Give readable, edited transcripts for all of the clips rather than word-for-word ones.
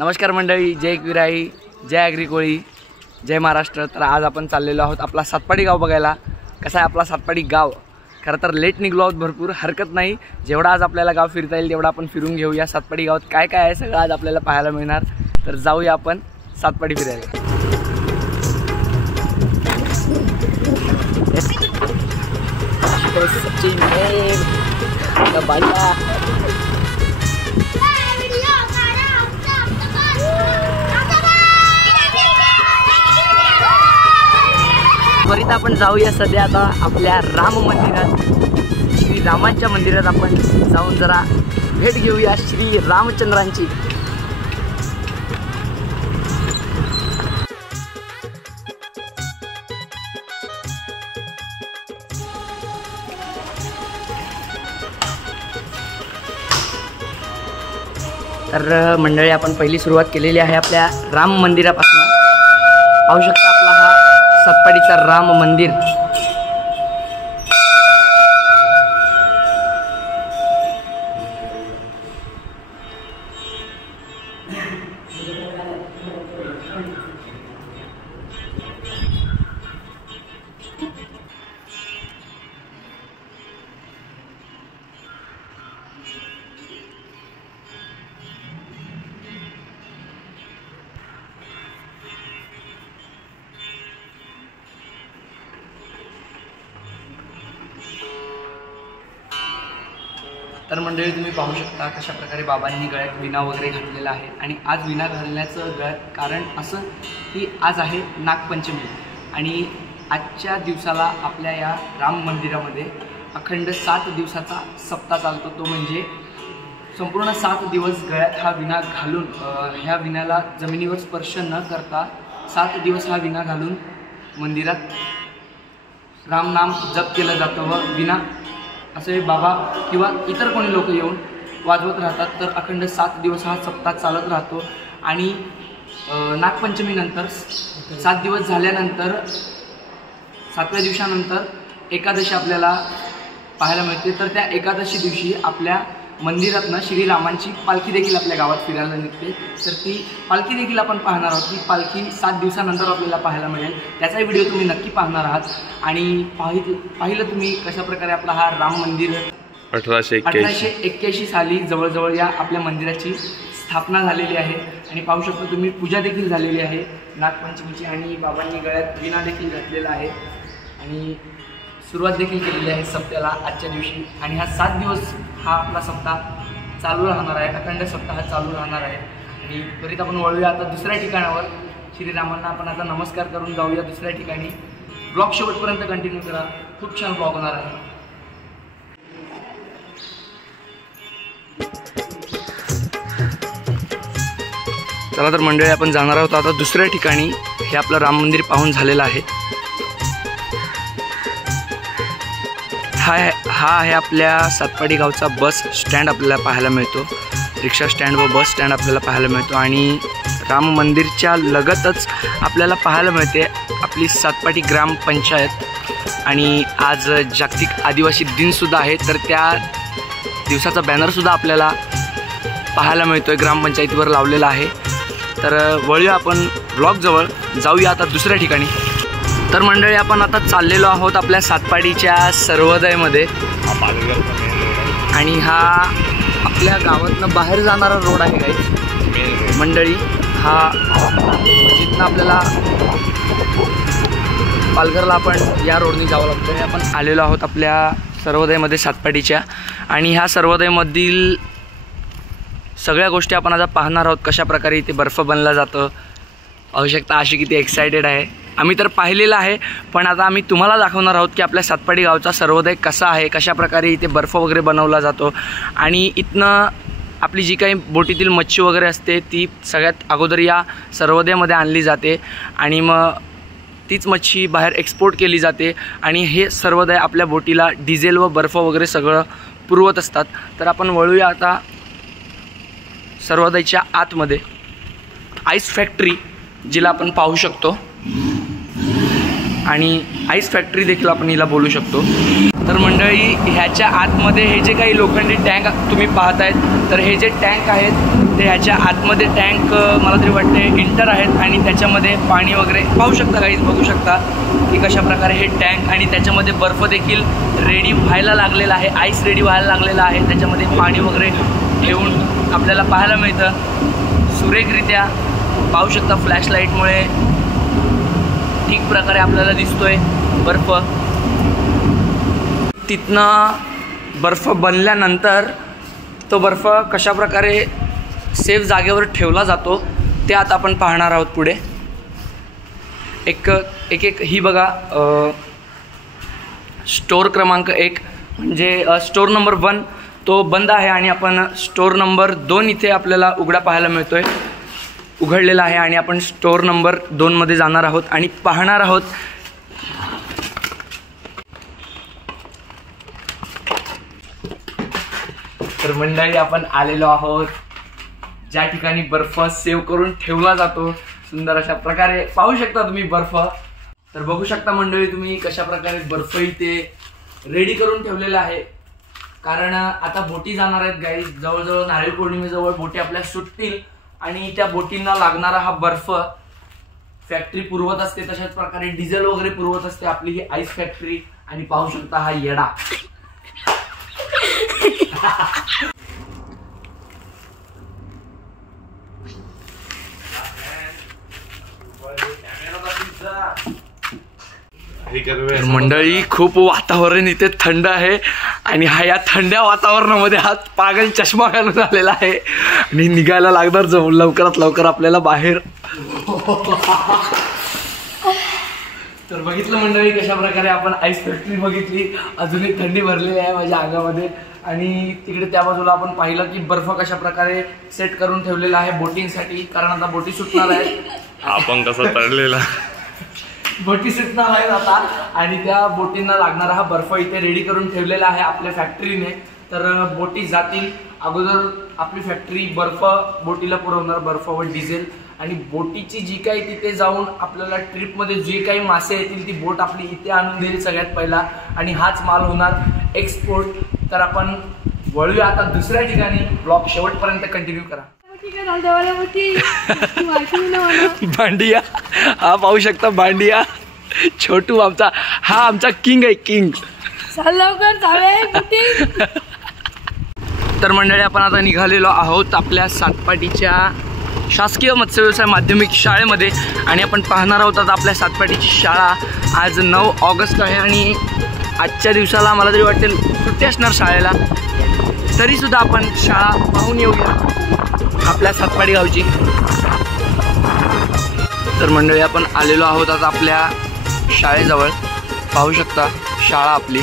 नमस्कार मंडळी, जय एकविराई, जय ॲग्रिकोळी, जय महाराष्ट्र। तर आज आपण चाललेलो आहोत आपला सातपाडी गाव बघायला। कसा आहे आपला सातपाडी गाव? खरं तर लेट निघलो आहोत, भरपूर हरकत नाही। जेवढा आज आपल्याला गाव फिरता येईल तेवढा आपण फिरून घेऊया। सातपाडी गावात काय काय आहे सगळं आज आपल्याला पाहायला मिळणार। तर जाऊया आपण सातपाडी फिरायला। त्वरित आपण जाऊया सध्या आता आपल्या राम मंदिरात, श्री रामांच्या मंदिरात आपण जाऊन जरा भेट घेऊया श्री रामचंद्रांची। तर मंडळी, आपण पहिली सुरुवात केलेली आहे आपल्या राम मंदिरापासून। पाहू शकता आपला हा सातपाडीचा राम मंदिर। तर मंडळी, तुम्ही पाहू शकता कशा प्रकारे बाबांनी गळ्यात विणा वगैरे घातलेला आहे। आणि आज विणा घालण्याचं कारण असं की आज आहे नागपंचमी आणि आजच्या दिवसाला आपल्या या राम मंदिरामध्ये अखंड 7 दिवसाचा सप्ताह चालतो। तो म्हणजे संपूर्ण 7 दिवस गळ्यात हा विणा घालून, ह्या विण्याला जमिनीवर स्पर्श न करता 7 दिवस हा विणा घालून मंदिरात रामनाम जप केलं जातं व विणा असे बाबा किंवा इतर कोणी लोक येऊन वाजवत राहतात। तर अखंड 7 दिवस हा सप्ताह चालत राहतो। आणि नागपंचमीनंतर 7 दिवस झाल्यानंतर 7व्या दिवसानंतर एकादशी आपल्याला पाहायला मिळते। तर त्या एकादशी दिवशी आपल्या मंदिरातनं श्रीरामांची पालखी देखील आपल्या गावात फिरायला निघते। तर ती पालखी देखील आपण पाहणार आहोत। ती पालखी 7 दिवसानंतर आपल्याला पाहायला मिळेल, त्याचाही व्हिडिओ तुम्ही नक्की पाहणार आहात। आणि पाहिलं तुम्ही कशा प्रकारे आपला हा राम मंदिर 1881 साली जवळजवळ या आपल्या मंदिराची स्थापना झालेली आहे। आणि पाहू शकता तुम्ही पूजा देखील झालेली आहे नागपंचमीची, आणि बाबांनी गळ्यात विणा देखील घातलेला आहे आणि सुरुवात देखील केलेली आहे सप्त्याला आजच्या दिवशी। आणि हा 7 दिवस हा आपला सप्ताह चालू राहणार आहे, अखंड सप्ताह चालू राहणार आहे। आणि त्वरित आपण वळूया आता दुसऱ्या ठिकाणावर। श्रीरामांना आपण आता नमस्कार करून जाऊया दुसऱ्या ठिकाणी। ब्लॉग शेवटपर्यंत कंटिन्यू करा, खूप छान ब्लॉग होणार आहे। चला तर मंडळी, आपण जाणार आहोत आता दुसऱ्या ठिकाणी। हे आपलं राम मंदिर पाहून झालेलं आहे। हा आहे आपल्या सातपाडी गावचा बस स्टँड आपल्याला पाहायला मिळतो। रिक्षा स्टँड व बस स्टँड आपल्याला पाहायला मिळतो। आणि राम मंदिरच्या लगतच आपल्याला पाहायला मिळते आपली सातपाडी ग्रामपंचायत। आणि आज जागतिक आदिवासी दिनसुद्धा आहे, तर त्या दिवसाचा बॅनरसुद्धा आपल्याला पाहायला मिळतो आहे, ग्रामपंचायतीवर लावलेला आहे। तर वळूया आपण ब्लॉगजवळ, जाऊया आता दुसऱ्या ठिकाणी। तर मंडळी, आपण आता चाललेलो आहोत आपल्या सातपाडीच्या सर्वोदयमध्ये। आणि हा आपल्या गावातनं बाहेर जाणारा रोड आहे गाईस मंडळी। हा जिथनं आपल्याला पालघरला आपण या रोडनी जावं लागतं। हे आपण आलेलो आहोत आपल्या सर्वोदयमध्ये सातपाडीच्या। आणि ह्या सर्वोदयमधील सगळ्या गोष्टी आपण आता पाहणार आहोत, कशा प्रकारे इथे बर्फ बनला जातं। आवश्यकता अशी किती एक्सायटेड आहे। आम्ही तर पाहिलेलं आहे, पण आता आम्ही तुम्हाला दाखवणार आहोत की आपल्या सातपाडी गावचा सर्वोदय कसा आहे, कशा प्रकारे इथे बर्फ वगैरे बनवला जातो। आणि इथनं आपली जी काही बोटीतील मच्छी वगैरे असते ती सगळ्यात अगोदर या सर्वोदयामध्ये आणली जाते आणि मग तीच मच्छी बाहेर एक्सपोर्ट केली जाते। आणि हे सर्वोदय आपल्या बोटीला डिझेल व बर्फ वगैरे सगळं पुरवत असतात। तर आपण वळूया आता सर्वोदयच्या आतमध्ये। आईस फॅक्टरी जिला आपण पाहू शकतो, आणि आईस फॅक्टरी देखील आपण हिला बोलू शकतो। तर मंडळी, ह्याच्या आतमध्ये हे जे काही लोखंडी टँक तुम्ही पाहतायत, तर हे जे टँक आहेत ते ह्याच्या आतमध्ये टँक मला तरी वाटते इंटर आहेत आणि त्याच्यामध्ये पाणी वगैरे पाहू शकता गाईज, बघू शकता की कशा प्रकारे हे टँक आणि त्याच्यामध्ये बर्फ देखील रेडी व्हायला लागलेला आहे, आईस रेडी व्हायला लागलेला आहे. त्याच्यामध्ये पाणी वगैरे ठेवून आपल्याला पाहायला मिळतं सुरेखरित्या. पाहू शकता फ्लॅशलाईटमुळे ठीक प्रकारे आपल्याला दिसतोय बर्फ. तिथनं बर्फ बनल्यानंतर तो बर्फ कशा प्रकारे सेफ जागेवर ठेवला जातो ते आता आपण पाहणार आहोत पुढे. एक ही बघा स्टोअर क्रमांक 1 म्हणजे स्टोअर नंबर 1 तो बंद आहे आणि आपण स्टोअर नंबर 2 इथे आपल्याला उघडा पाहायला मिळतोय, उघडलेला आहे. आणि आपण स्टोअर नंबर 2 मध्ये जाणार आहोत आणि पाहणार आहोत तर मंडळी आपण आलेलो आहोत ज्या ठिकाणी बर्फ सेव्ह करून ठेवला जातो. सुंदर अशा प्रकारे पाहू शकता तुम्ही बर्फ. तर बघू शकता मंडळी तुम्ही कशा प्रकारे बर्फ इथे रेडी करून ठेवलेला आहे. कारण आता बोटी जाणार आहेत गाईज, जवळजवळ नारळी पौर्णिमेजवळ बोटी आपल्या सुटतील आणि त्या बोटींना लागणारा हा बर्फ फॅक्टरी पुरवत असते. तशाच प्रकारे डिझेल वगैरे पुरवत असते आपली ही आईस फॅक्टरी. आणि पाहू शकता हा येडा मंडळी खूप वातावरण इथे थंड आहे आणि हा या थंड्या वातावरणामध्ये हा पागल चष्मा घालून आलेला आहे आणि निघायला लागणार लवकरात लवकर आपल्याला बाहेर. तर बघितलं मंडळी कशा प्रकारे आपण आईस फॅक्टरी बघितली, अजूनही थंडी भरलेली आहे माझ्या अंगामध्ये. आणि तिकडे त्या बाजूला आपण पाहिलं की बर्फ कशा प्रकारे सेट करून ठेवलेला आहे बोटिंगसाठी, कारण आता बोटी सुटणार आहेत. आपण कसा चढलेला बोटी सुटणार आहेत आता आणि त्या बोटींना लागणारा हा बर्फ इथे रेडी करून ठेवलेला आहे आपल्या फॅक्टरीने. तर बोटी जातील अगोदर आपली फॅक्टरी बर्फ बोटीला पुरवणार, बर्फ व डिझेल. आणि बोटीची जी काही तिथे जाऊन आपल्याला ट्रिपमध्ये जे काही मासे येतील ती बोट आपली इथे आणून देईल सगळ्यात पहिला आणि हाच माल होणार एक्सपोर्ट. तर आपण वळूया आता दुसऱ्या ठिकाणी. ब्लॉग शेवटपर्यंत कंटिन्यू करा. भांडिया हा पाहू शकता, भांडिया छोटू आमचा, हा आमचा किंग आहे, किंग. तर मंडळी आपण आता निघालेलो आहोत आपल्या सातपाटीच्या शासकीय मत्स्य व्यवसाय माध्यमिक शाळेमध्ये आणि आपण पाहणार आहोत आता आपल्या सातपाटीची शाळा. आज 9 ऑगस्ट आहे आणि आजच्या दिवसाला मला तरी वाटेल सुट्टी असणार शाळेला, तरीसुद्धा आपण शाळा पाहून येऊया आपल्या सातपाटी गावची. तर मंडळी आपण आलेलो आहोत आता आपल्या शाळेजवळ. पाहू शकता शाळा आपली.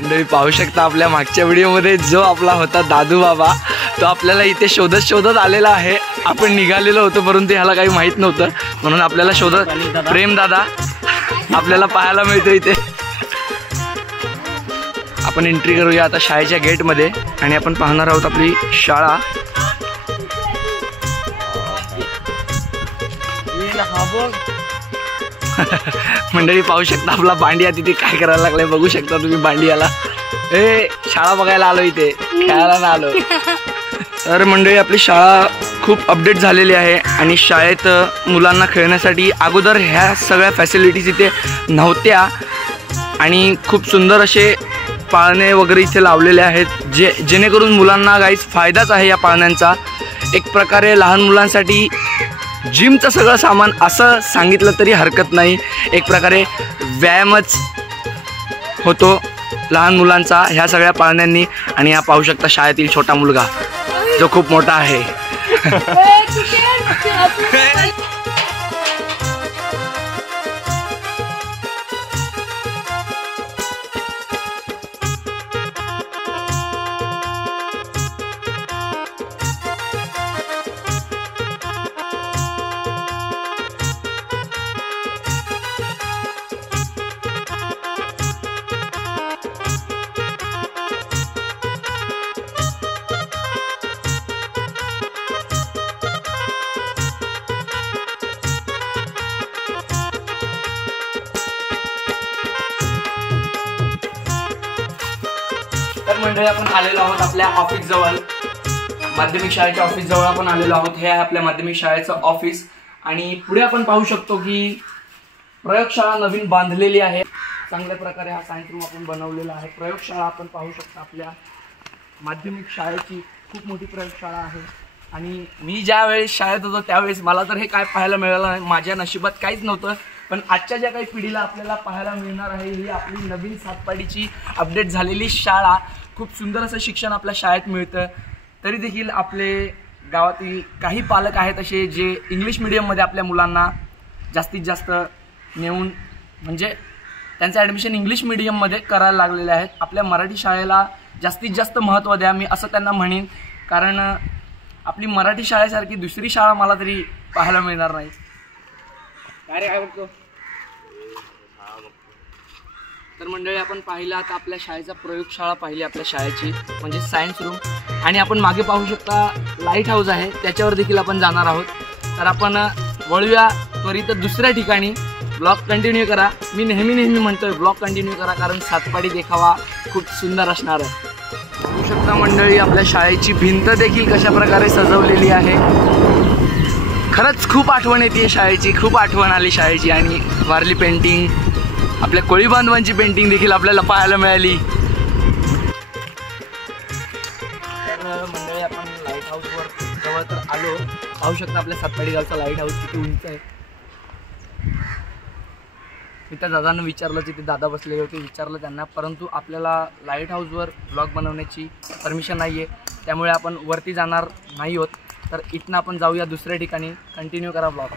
मंडळी पाहू शकता आपल्या मागच्या व्हिडिओमध्ये जो आपला होता दादू बाबा तो आपल्याला इथे शोधत आलेला आहे. आपण निघालेलो होतो परंतु ह्याला काही माहीत नव्हतं म्हणून आपल्याला शोधत प्रेम दादा आपल्याला पाहायला मिळतो इथे. आपण एंट्री करूया आता शाळेच्या गेटमध्ये आणि आपण पाहणार आहोत आपली शाळा. मंडळी पाहू शकता आपला बांडिया तिथे काय करायला लागलाय, बघू शकता तुम्ही बांडियाला. शाळा बघायला आलो इथे, खेळायला ना आलो. तर मंडळी आपली शाळा खूप अपडेट झालेली आहे आणि शाळेत मुलांना खेळण्यासाठी अगोदर ह्या सगळ्या फॅसिलिटीज इथे नव्हत्या आणि खूप सुंदर असे पाळणे वगैरे इथे लावलेले आहेत जेणेकरून मुलांना काहीच फायदाच आहे या पाळण्यांचा. एक प्रकारे लहान मुलांसाठी जिमचं सगळं सामान असं सांगितलं तरी हरकत नाही. एक प्रकारे व्यायामच होतो लहान मुलांचा ह्या सगळ्या पाळण्यांनी. आणि हा पाहू शकता शाळेतील छोटा मुलगा जो खूप मोठा आहे. तर मंडळी आपण आलेलो आहोत आपल्या ऑफिस जवळ. माध्यमिक शाळेच्या ऑफिस जवळ आपण आलेलो आहोत। हे आहे आपल्या माध्यमिक शाळेचं ऑफिस आणि पुढे आपण पाहू शकतो की प्रयोगशाळा नवीन बांधलेली आहे। चांगल्या प्रकारे हा सायन्स रूम आपण बनवलेला आहे। प्रयोगशाळा आपण पाहू शकता आपल्या माध्यमिक शाळेची खूप मोठी प्रयोगशाळा आहे आणि मी ज्या वेळेस शाळेत होतो त्यावेळेस मला तर हे काय पाहायला मिळालं नाही, माझ्या नशिबात काहीच नव्हतं। पण आजच्या ज्या काही पिढीला आपल्याला पाहायला मिळणार आहे ही आपली नवीन सातपाडीची अपडेट झालेली शाळा। खूप सुंदर असं शिक्षण आपल्या शाळेत मिळतं। तरी देखील आपले गावातील काही पालक आहेत असे जे इंग्लिश मीडियममध्ये आपल्या मुलांना जास्तीत जास्त नेऊन म्हणजे त्यांचं ॲडमिशन इंग्लिश मीडियममध्ये करायला लागलेले आहेत। आपल्या मराठी शाळेला जास्तीत जास्त महत्त्व द्या मी असं त्यांना म्हणेन, कारण आपली मराठी शाळेसारखी दुसरी शाळा मला तरी पाहायला मिळणार नाही। काय बघतो तर मंडळी आपण पाहिलं आता आपल्या शाळेचा प्रयोगशाळा पाहिली आपल्या शाळेची म्हणजे सायन्स रूम आणि आपण मागे पाहू शकता लाईट हाऊस आहे, त्याच्यावर देखील आपण जाणार आहोत। तर आपण वळूया त्वरित दुसऱ्या ठिकाणी। ब्लॉग कंटिन्यू करा, मी नेहमी म्हणतोय ब्लॉग कंटिन्यू करा कारण सातपाडी देखावा खूप सुंदर असणार आहे। पाहू शकता मंडळी आपल्या शाळेची भिंत देखील कशा प्रकारे सजवलेली आहे। खरंच खूप आठवण येते शाळेची, खूप आठवण आली शाळेची आणि वारली पेंटिंग आपल्या कोळी बांधवांची पेंटिंग देखील आपल्याला पाहायला मिळाली। तर मंडळी आपण लाईट हाऊसवर जवळ तर आलो, पाहू शकता आपल्या सातपाडी गावचा लाईट हाऊस किती उंच आहे। मी त्या दादांना विचारलं, तिथे दादा बसलेले होते, विचारलं त्यांना, परंतु आपल्याला लाईट हाऊसवर ब्लॉग बनवण्याची परमिशन नाही आहे, त्यामुळे आपण वरती जाणार नाही आहोत। तर इथनं आपण जाऊया दुसऱ्या ठिकाणी। कंटिन्यू करा ब्लॉग।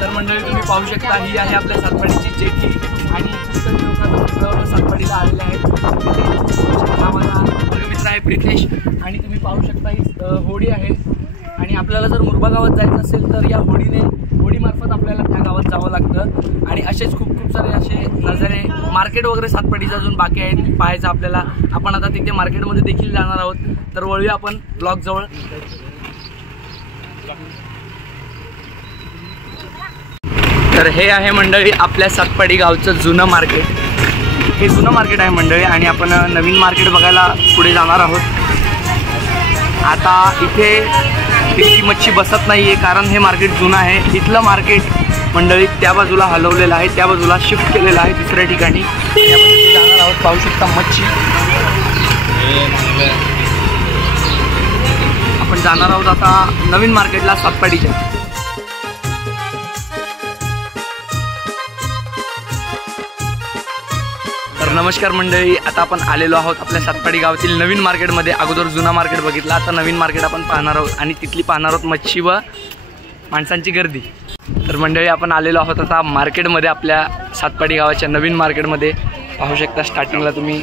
तर मंडळी तुम्ही पाहू शकता ही आहे आपल्या सातपाडीची जेठी आणि खूप लोकांना सातपाडीला आलेले आहेत। माझा वर्गमित्र आहे प्रितेश आणि तुम्ही पाहू शकता ही होडी आहे आणि आपल्याला जर मुरबा गावात जायचं असेल तर या होडीमार्फत आपल्याला त्या गावात जावं लागतं आणि असेच खूप सारे असे नजारे मार्केट वगैरे सातपाडीचं अजून बाकी आहेत पाहायचं आपल्याला। आपण आता तिथे मार्केटमध्ये देखील जाणार आहोत। तर वळूया आपण ब्लॉग जवळ। तर हे आहे मंडळी आपल्या सातपाडी गावचं जुनं मार्केट। हे जुनं मार्केट आहे मंडळी आणि आपण नवीन मार्केट बघायला पुढे जाणार आहोत। आता इथे तितकी मच्छी बसत नाही आहे कारण हे मार्केट जुनं आहे। इथलं मार्केट मंडळी त्या बाजूला हलवलेलं आहे, त्या बाजूला शिफ्ट केलेलं आहे दुसऱ्या ठिकाणी आणि आपण तिथे जाणार आहोत। पाहू शकता मच्छी। आपण जाणार आहोत आता नवीन मार्केटला सातपाडीच्या। तर नमस्कार मंडळी, आता आपण आलेलो आहोत आपल्या सातपाडी गावातील नवीन मार्केटमध्ये। अगोदर जुना मार्केट बघितला, आता नवीन मार्केट आपण पाहणार आहोत आणि तिथली पाहणार आहोत मच्छी व माणसांची गर्दी। तर मंडळी आपण आलेलो आहोत आता मार्केटमध्ये आपल्या सातपाडी गावाच्या नवीन मार्केटमध्ये। पाहू शकता स्टार्टिंगला तुम्ही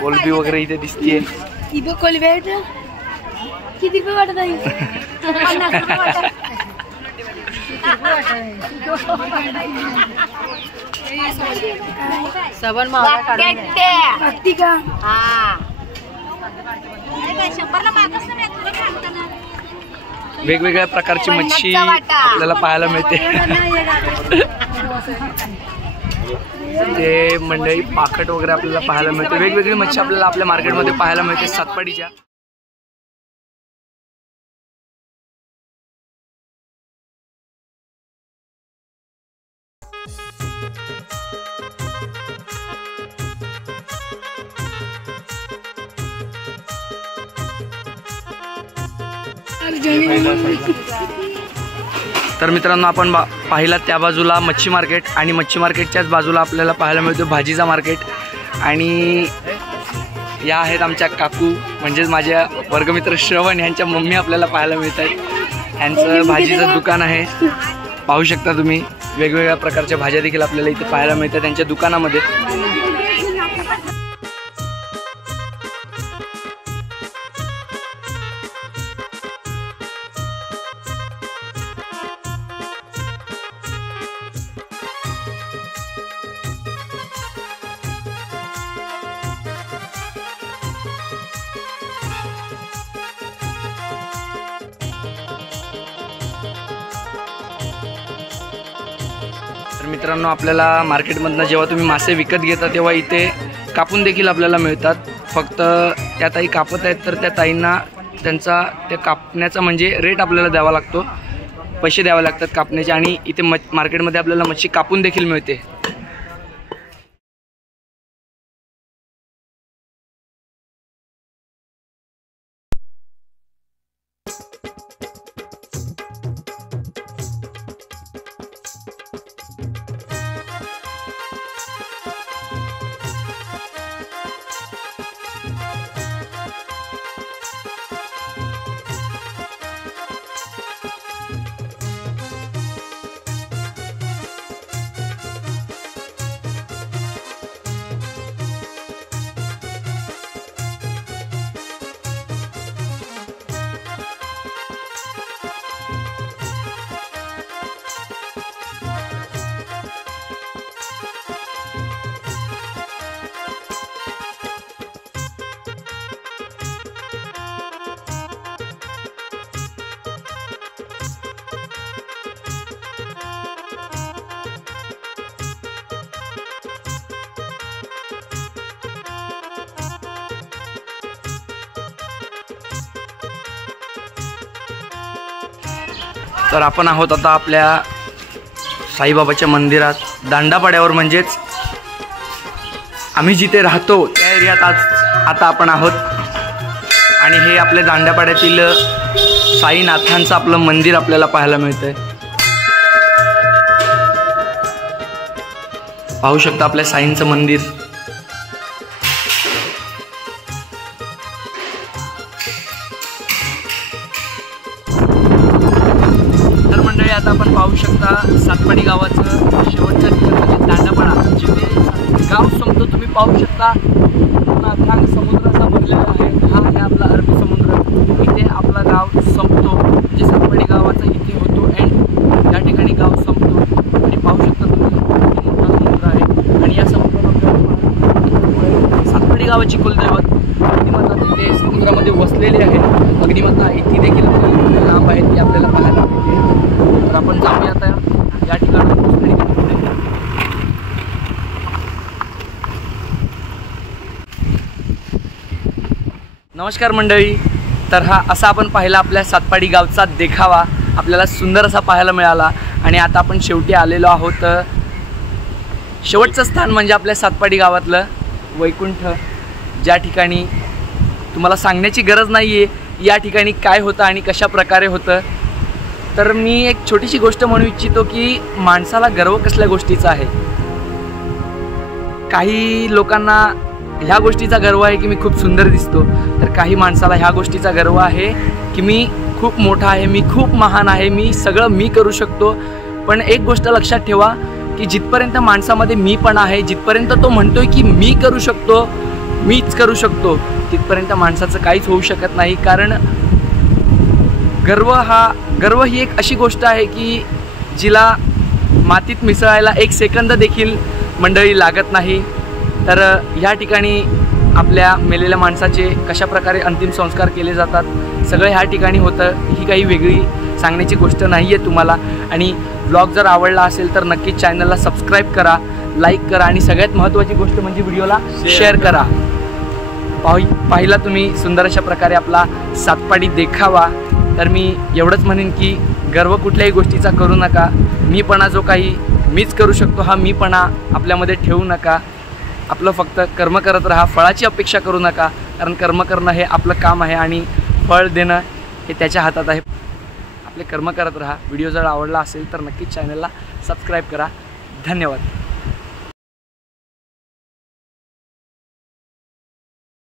कोलबी वगैरे इथे दिसतीये। किती वाटत आहे? सबन मावा काढून का? हां वेगवेगळ्या प्रकारची मच्छी आपल्याला पाहायला मिळते। ते मंडळी पाखट वगैरे आपल्याला पाहायला मिळते। वेगवेगळी मच्छी आपल्याला आपल्या मार्केटमध्ये पाहायला मिळते सातपाडीच्या। तर मित्रांनो आपण पाहिला त्या बाजूला मच्छी मार्केट आणि मच्छी मार्केटच्याच बाजूला आपल्याला पाहायला मिळतो भाजीचा मार्केट आणि या आहेत आमच्या काकू म्हणजेच माझ्या वर्गमित्र श्रवण यांच्या मम्मी आपल्याला पाहायला मिळत आहेत। यांचं भाजीचं दुकान आहे, पाहू शकता तुम्ही। वेगवेगळ्या प्रकारच्या भाज्या देखील आपल्याला इथे पाहायला मिळतात त्यांच्या दुकानामध्ये. तर मित्रांनो, आपल्याला मार्केटमधनं जेव्हा तुम्ही मासे विकत घेता तेव्हा इथे कापून देखील आपल्याला मिळतात. फक्त त्या ताई कापत आहेत तर त्या ताईंना त्यांचा त्या कापण्याचा म्हणजे रेट आपल्याला द्यावा लागतो, पैसे द्यावे लागतात कापण्याचे. आणि इथे मार्केटमध्ये आपल्याला मच्छी कापून देखील मिळते. तर आपण आहोत आता आपल्या साईबाबाच्या मंदिरात दांडापाड्यावर, म्हणजेच आम्ही जिथे राहतो त्या एरियात आता आपण आहोत. आणि हे आपल्या दांडापाड्यातील साईनाथांचं आपलं मंदिर आपल्याला पाहायला मिळतंय. पाहू शकता आपल्या साईंचं मंदिर. आता आपण पाहू शकता सातपाडी गावाचं शेवटचं ठिकाण म्हणजे दांडापाडा, जिथे गाव संपतो. तुम्ही पाहू शकता पूर्ण समुद्राचा भरलेला आहे. हा आहे आपला अरबी समुद्र. इथे आपला गाव संपतो, म्हणजे सातपाडी गावाचा इथे होतो अँड या ठिकाणी गाव संपतो. आणि पाहू शकता तुम्ही किती मोठा समुद्र आहे. आणि या समुद्रामध्ये सातपाडी गावाची कुलदैवत अग्निमाता तिथे समुद्रामध्ये वसलेली आहे. अग्निमाता ती देखील आपल्याला लांब आहे, ती आपल्याला पाहायला मिळते. तर आपण जाऊया आता या ठिकाणी. नमस्कार मंडळी. तर हा असा आपण पाहिला आपल्या सातपाडी गावचा देखावा. आपल्याला सुंदर असा पाहायला मिळाला. आणि आता आपण शेवटी आलेलो आहोत. शेवटचं स्थान म्हणजे आपल्या सातपाडी गावातलं वैकुंठ, ज्या ठिकाणी तुम्हाला सांगण्याची गरज नाही आहे या ठिकाणी काय होतं आणि कशा प्रकारे होतं. तर मी एक छोटीशी गोष्ट म्हणू इच्छितो की माणसाला गर्व कसल्या गोष्टीचा आहे. काही लोकांना ह्या गोष्टीचा गर्व आहे की मी खूप सुंदर दिसतो, तर काही माणसाला ह्या गोष्टीचा गर्व आहे की मी खूप मोठा आहे, मी खूप महान आहे, मी सगळं मी करू शकतो. पण एक गोष्ट लक्षात ठेवा की जिथपर्यंत माणसामध्ये मी पण आहे, जिथपर्यंत तो म्हणतोय की मी करू शकतो, मीच करू शकतो, तिथपर्यंत माणसाचं काहीच होऊ शकत नाही. कारण गर्व ही एक अशी गोष्ट आहे की जिला मातीत मिसळायला एक सेकंद देखील मंडळी लागत नाही. तर ह्या ठिकाणी आपल्या मेलेल्या माणसाचे कशा प्रकारे अंतिम संस्कार केले जातात सगळं ह्या ठिकाणी होतं. ही काही वेगळी सांगण्याची गोष्ट नाही आहे तुम्हाला. आणि व्लॉग जर आवडला असेल तर नक्कीच चॅनलला सबस्क्राईब करा, लाईक करा आणि सगळ्यात महत्त्वाची गोष्ट म्हणजे व्हिडिओला शेअर करा. पाहिला तुम्ही सुंदर अशा प्रकारे आपला सातपाडी देखावा. तर मी एवढंच म्हणेन की गर्व कुठल्याही गोष्टीचा करू नका. मीपणा जो काही मीच करू शकतो हा मीपणा आपल्यामध्ये ठेवू नका. आपलं फक्त कर्म करत राहा, फळाची अपेक्षा करू नका. कारण कर्म करणं हे आपलं काम आहे आणि फळ देणं हे त्याच्या हातात आहे. आपले कर्म करत राहा. व्हिडिओ जर आवडला असेल तर नक्कीच चॅनलला सबस्क्राईब करा. धन्यवाद.